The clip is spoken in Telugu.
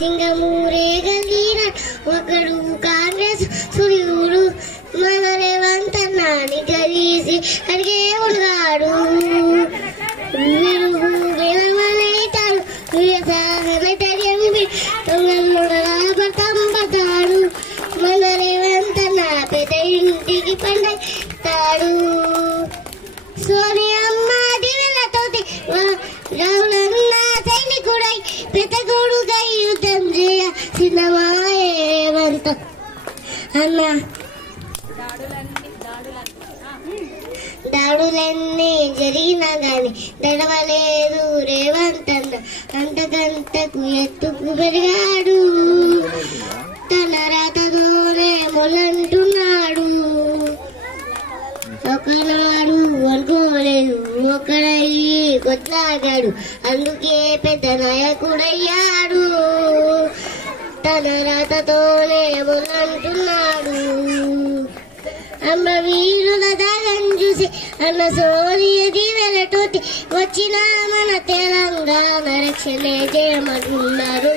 సింగమూరే గలీన ఒకడు కాంగ్రెస్ సూర్యుడు మన రేవంత్ అన్నాని గలీసి అడిగే ఉన్నాడు విలువలైతాడు పడతాడు మన రేవంత్ అన్న పెద్ద ఇంటికి పండుతాడు సోనియమ్మ దివెలతోటి రావులన్న సైనికుడై పెద్దగోడుగా యుద్ధం చేయ సిద్ధమాయేవంత అన్న దాడులన్నీ జరిగినా గాని దడవలేదు రేవంత్ అన్న అంతకంతకు ఎత్తుకు పెరిగాడు తన రాతతోనే మొలంటున్నాడు ఒకనాడు అనుకోలేదు ఒకడయ్యి కొట్లాగాడు అందుకే పెద్ద నాయకుడయ్యాడు తన రాతతోనే మొలంటున్నాడు అమ్మ వీరుల దాగం చూసి అన్న సోనియ దీవెలతోటి వచ్చిన మన తెలంగాణ రక్షణే చేయమన్నారు